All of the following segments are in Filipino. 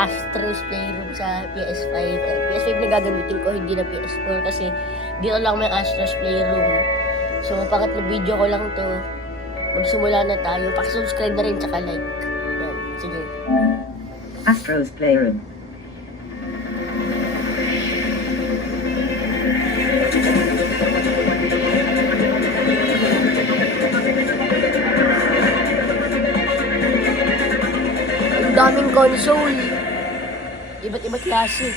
Astro's Playroom sa PS5. PS5 na gagamitin ko, hindi na PS4 kasi dito lang may Astro's Playroom. So, pangatlong video ko lang to. Magsimula na tayo. Pakisubscribe na rin tsaka like. Yan, sige. Astro's Playroom. Ang daming console. Iba't ibang klase.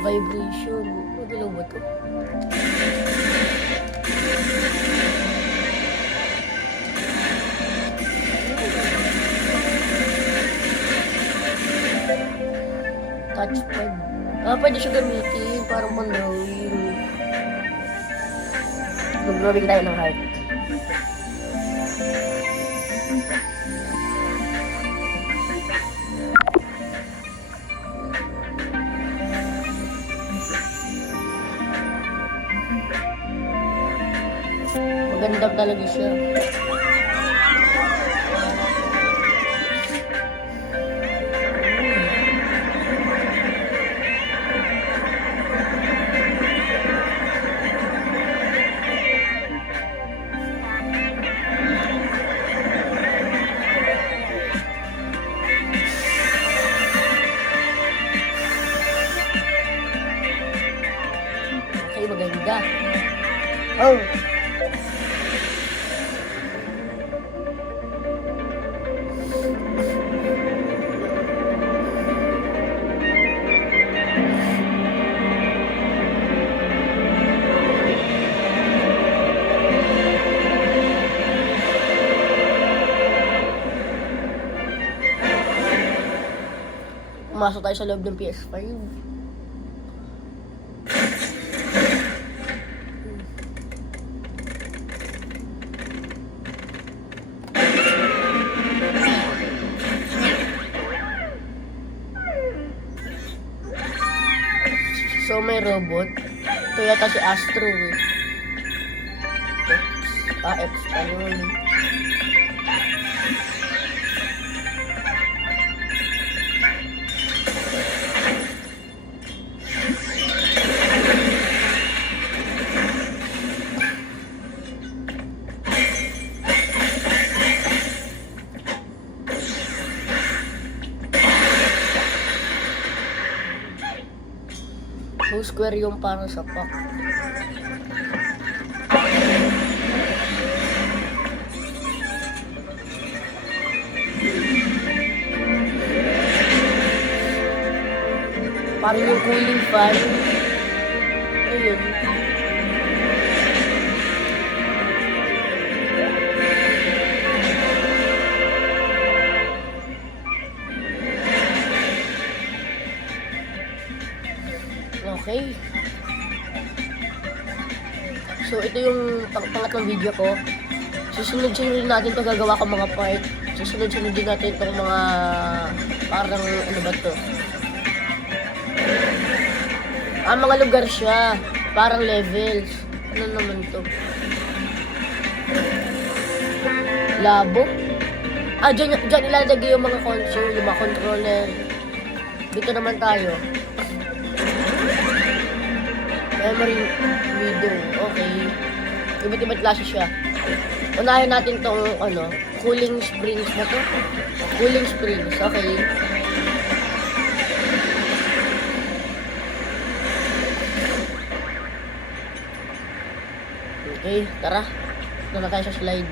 Vibration. Magalaw ba to? Touchpad. Pwede siya gamitin. Parang pang-drawing. Mag-drawing tayo ng heart. Maganda talaga siya. Okay, maganda. Oh! Pumasok tayo sa loob ng PS5. So may robot. Ito yata si Astro eh. X ano. So, square yung para sa pack. Parang yung cooling fan. Ayun. Okay. So, ito yung pangatlong video ko. Susunod-sunod natin ito, gagawa ko mga part. Susunod-sunod din natin itong mga parang ano ba to? Mga lugar siya. Parang levels. Ano naman to? Labo? Dyan ilalagay yung mga console, yung mga controller. Dito naman tayo. Memory window. Okay. Iba't-iba't klase siya. Unahin natin tong ano, cooling springs na to. Cooling springs. Okay. Okay, tara. Doon na tayo sa slide.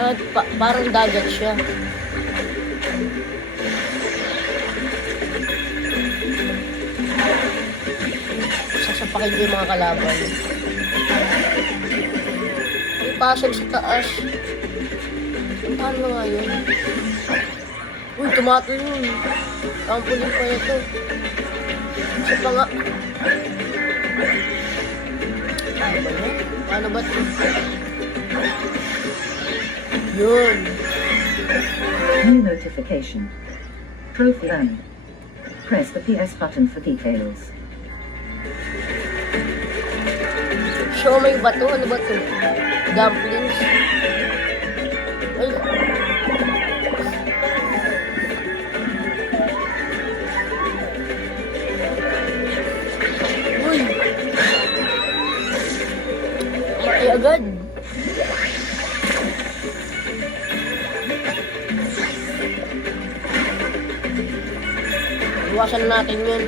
At parang dagat siya. Sasapakin ko yung mga kalaban. May puzzle sa taas. Paano nga yun? Uy, tomato yun. Trampoline pa ito. Isa pa nga. Paano ba ito? Yun. New notification. Trophy earned. Press the PS button for details. Siomay ba to? Ano ba to? Dumplings? Ay. Uy! Maki agad. Iwasan natin yun.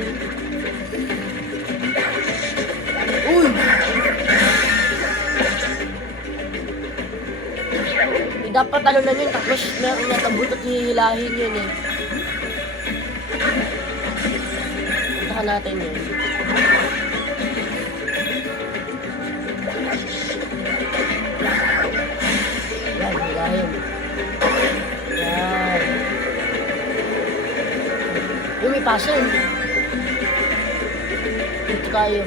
Uy! Dapat ano na yun, tapos meron natabot at hihilahin yun eh. Puntahan natin yun. Yan, hilahin. Yan. Yung may puzzle. Dito tayo.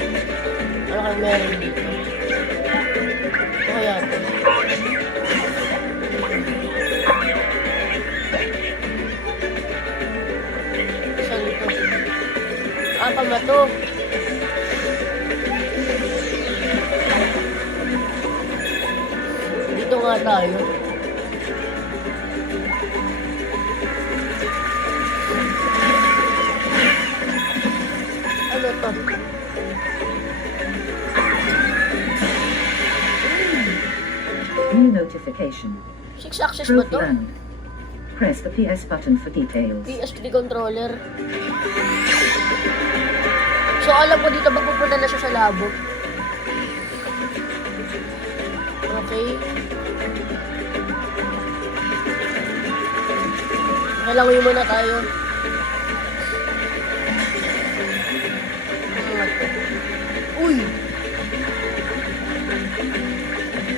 Ano kaya meron dito? Ano kaya ito? Apa ba to? Dito nga tayo. Ano to? New notification. 6 access ba Trophy to? earned. Press the PS button for details. PSP controller. So alam ko dito magpupunta na siya sa labo. Okay. Nalangoy muna tayo. Ano nga to? Uy!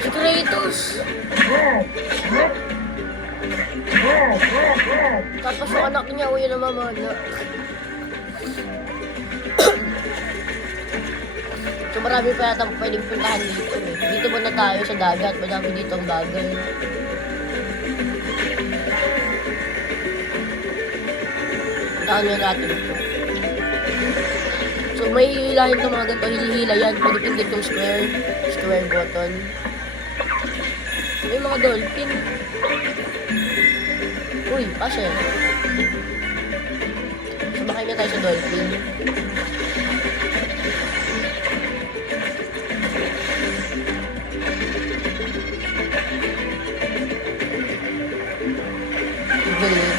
Si Kratos! Tapos yung anak niya, uwi na mamana. So marami pa yata pwedeng puntahan dito eh. Dito muna tayo sa dagat, madami dito ang bagay. Puntahan nga natin ito. So may hihilahin ito mga ganito, hilihila yan. Pwede pindit yung square button. May mga dolphin. Uy, puzzle. Sumakay na tayo sa dolphin. Galing.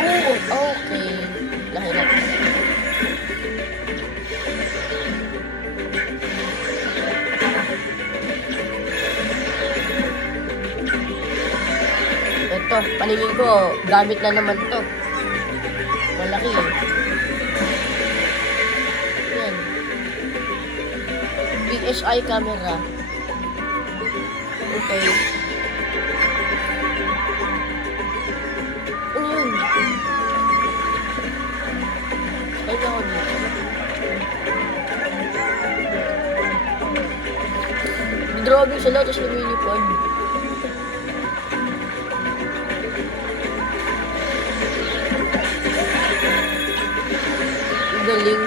Oh, okay. Lahi na. Ito, paningin ko, gamit na naman to. Malaki eh. Yan. PSI camera. Okay. Ano yun? Ay, ako dito. Drawing sila, tapos lumilipad. Galing.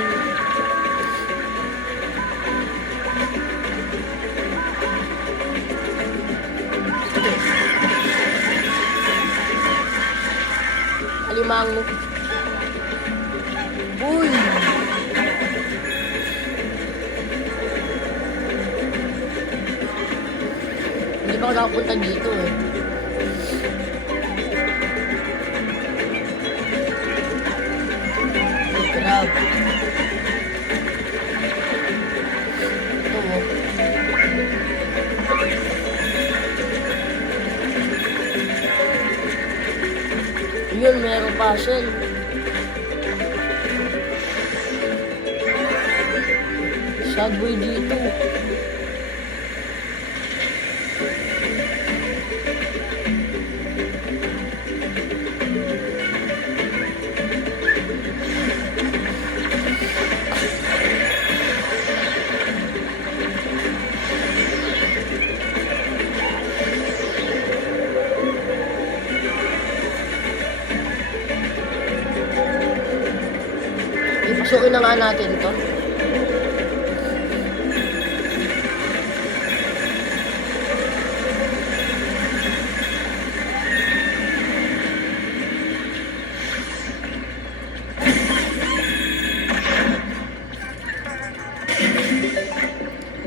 Alimango. Uy! Hindi pa ako nakapunta dito eh. Crab. Ito oh. Yun, merong puzzle. Subway dito. Pasukin na nga natin to.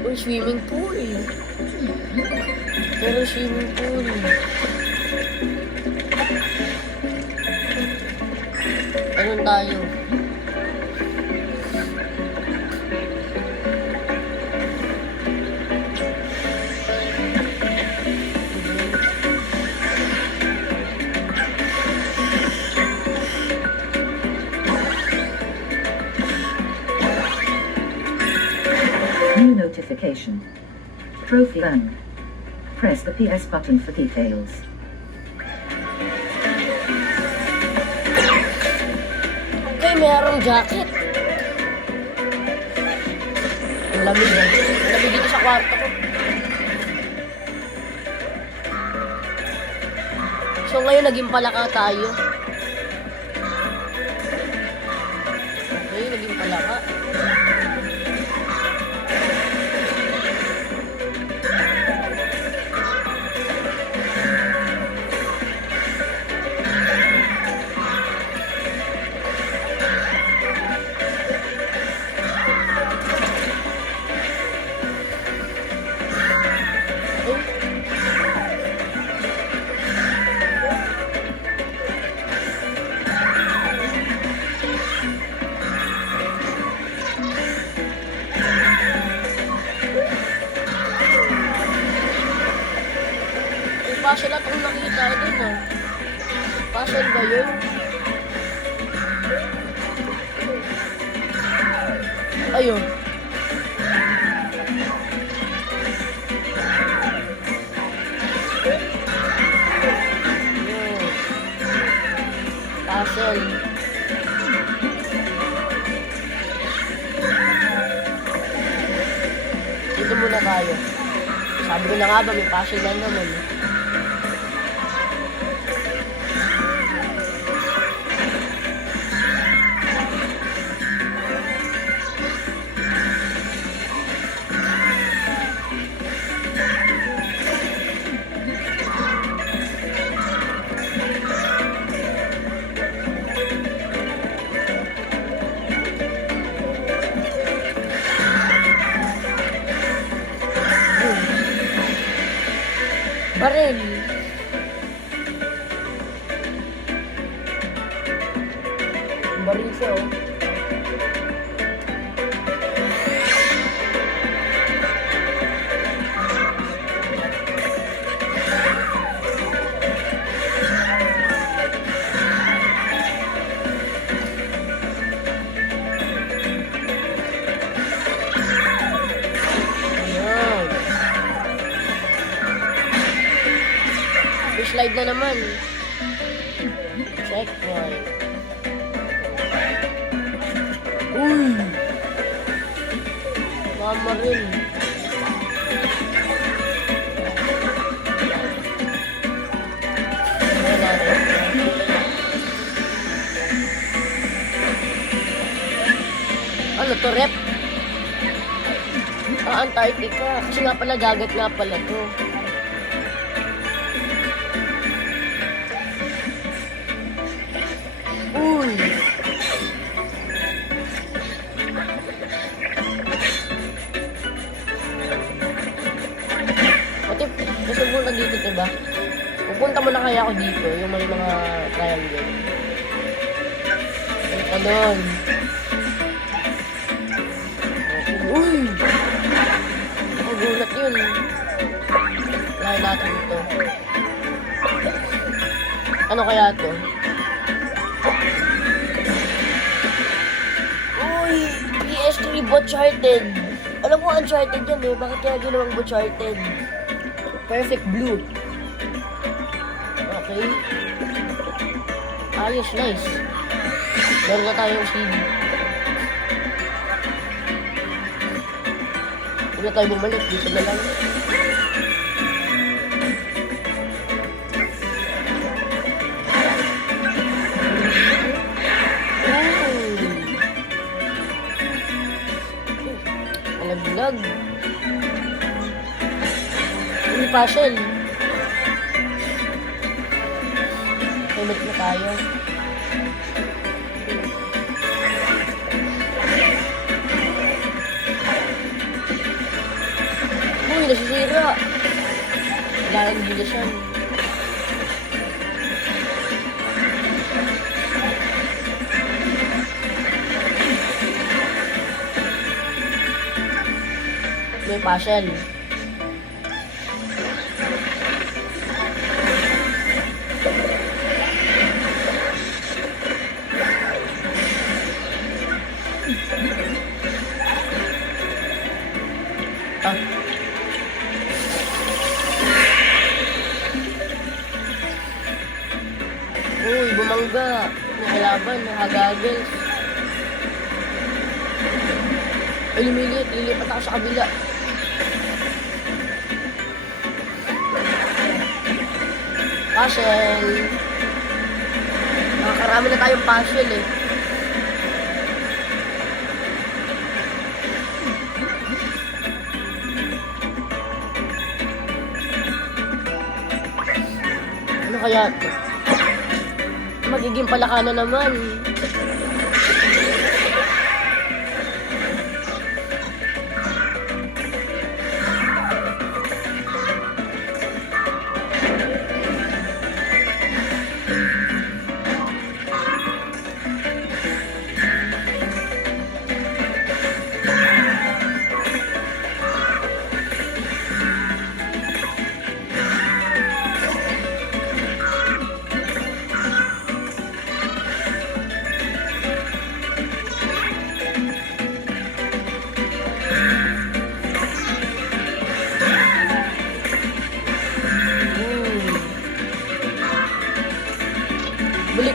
Uy, swimming pool. Pero swimming pool. Anong tayo? New notification. Trophy earned. Press the PS button for details. Okay, mayroong jacket. Ang lamig eh. Ang lamig dito sa kwarto ko. So ngayon naging palaka tayo. Okay, naging palaka. Puzzle at kung nakita dun ah. Puzzle ba yun? Ayun. Puzzle. Dito muna tayo. Sabi ko na nga ba, may puzzle na naman eh. Baril. Baril siya oh. Slide na naman. Checkpoint. Uy! Mama rin. Ano to, rep? Antarctica. Kasi nga pala, dagat nga pala to. Uy! Pati, nasubukan dito, diba? Pupunta mo na kaya ako dito, yung may mga triangle. Punta doon. Uy! Magulat yun. Lahat natin ito. Ano kaya to? Uy! PS3 Botcharted. Alam mo, Uncharted yan eh. Bakit kaya ginawang Botcharted? Perfect Blue. Okay. Ayos, nice. Meron na tayong CD. Huwag na tayo bumalik. Dito na lang. Lag. May puzzle. Helmet na tayo. Uy, nasisira. Kailangan bilisan. May puzzle. Ah. Uy, bumangga. May kalaban, nakagagals. Ay, lumilit. Lilipat ako sa kabila. Puzzle. Nakakarami na tayong puzzle eh. Ano kaya ito? Magiging palaka na naman.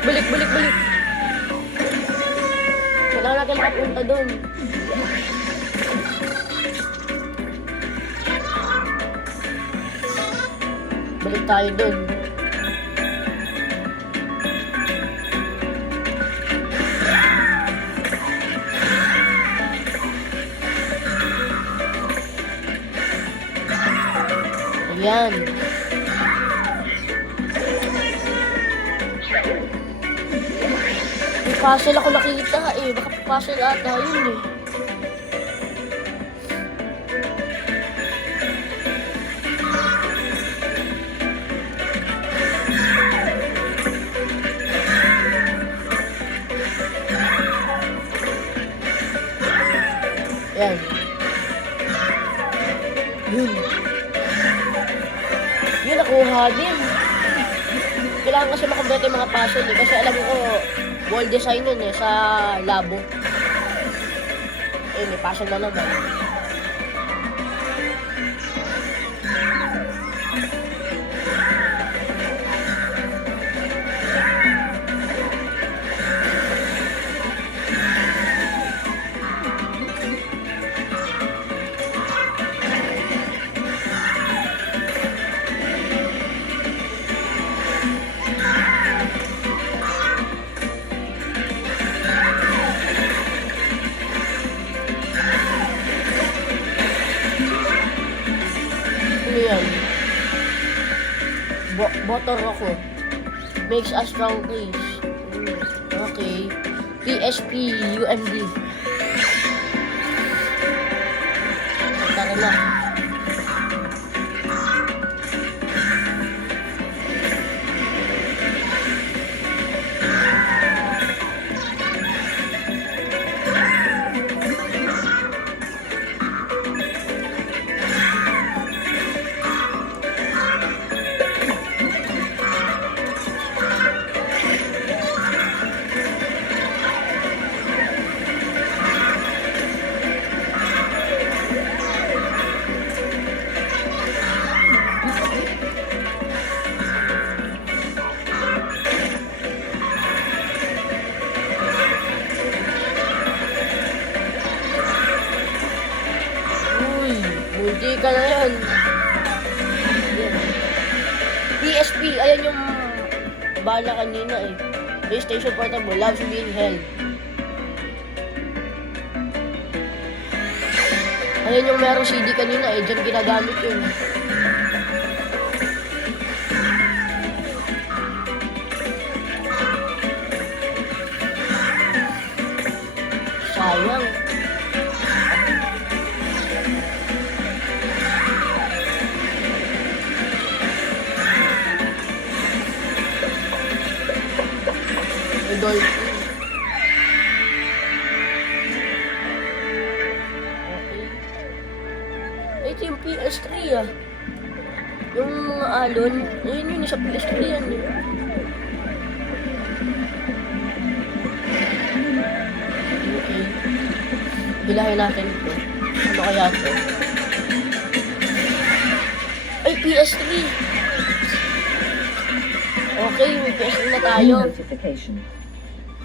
Balik. Kailangan natin makapunta doon. Balik tayo doon. Ayan. May puzzle ako nakikita eh. Baka puzzle ata yun eh. Ayan. Yun, nakuha din. Kailangan kasi makompleto yung mga puzzle eh. Kasi alam ko, wall design yun eh, sa labo. Eh, may puzzle na naman. Ano yan? Motor ako. Makes a strong case. Okay. PSP UMD. Tara na. Hindi ka na yan. PSP, ayan yung bala kanina eh. PlayStation Portable, loves being held. Ayan yung merong CD kanina eh, dyan ginagamit yun. Sayang. Dolphin. Okay. Ito yung PS3 ah. Yung mga alon, ayun yun, sa PS3 yan eh. Okay. Bilahin natin ito. Ano kaya ito? Ay, PS3! Okay, may PS3 na tayo. New notification.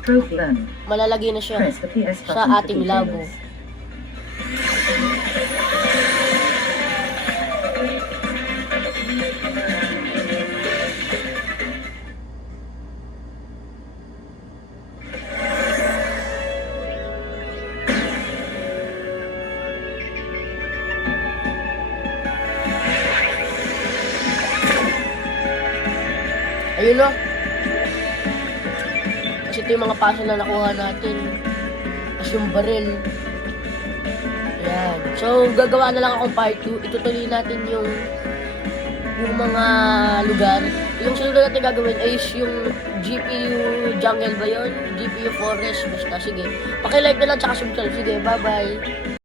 Trophy earned. Malalagay na siya Press the PS button sa for ating labo. details. Ayun na. Kasi ito yung mga paso na nakuha natin. Tapos yung baril. Ayan. So, gagawa na lang akong part 2. Itutuloy natin yung mga lugar. Yung sunod natin gagawin ay yung GPU jungle ba yun? GPU forest. Basta, sige. Pakilike na lang tsaka subscribe. Sige, bye-bye.